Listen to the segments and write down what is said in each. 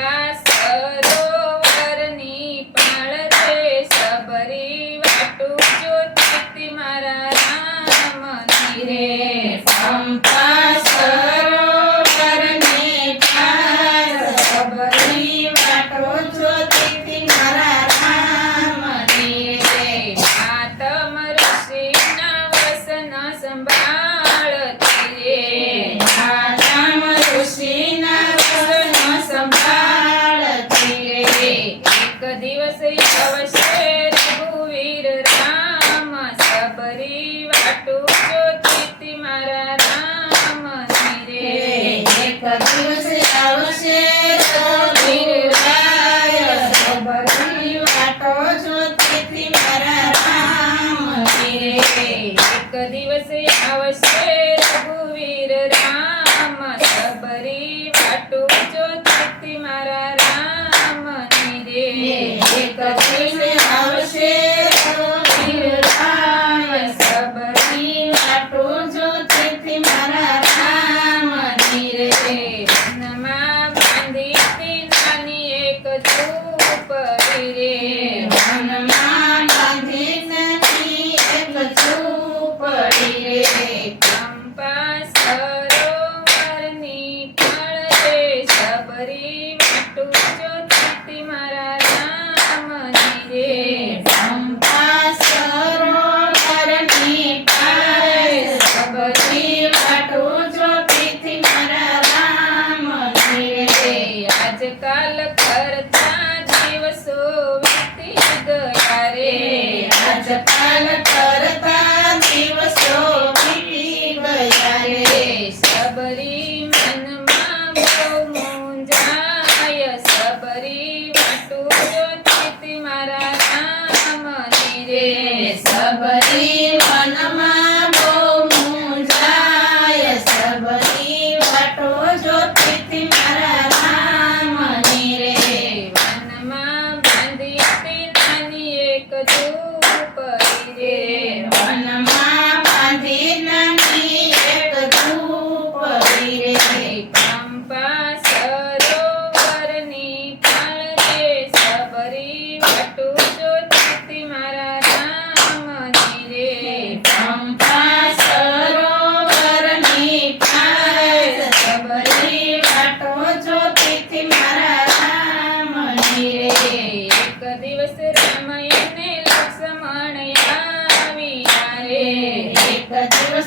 Gracias. Buddy.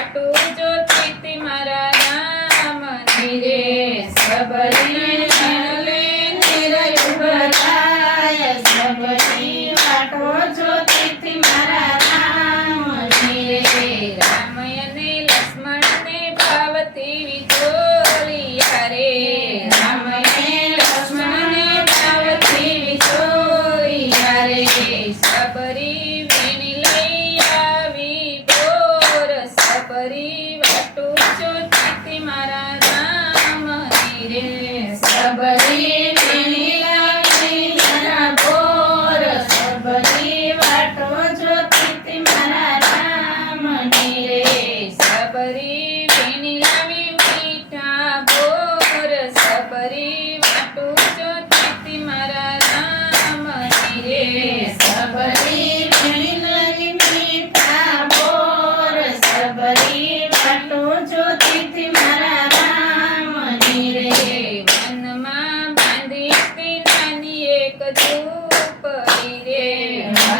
back to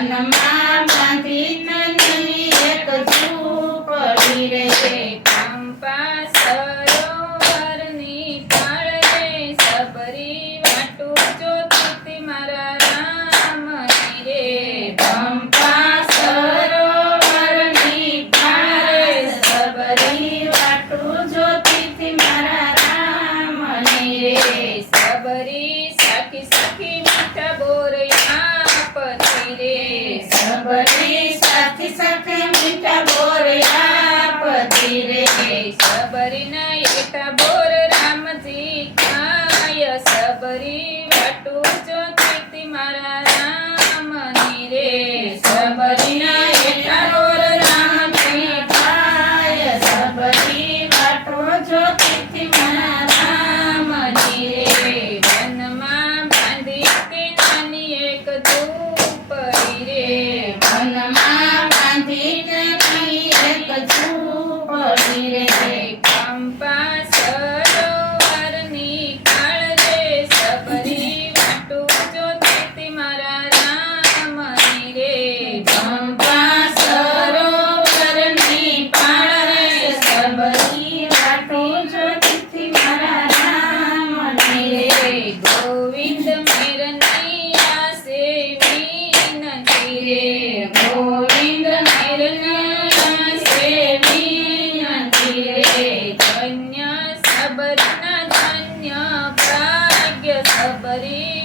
Annamma. but he Buddy.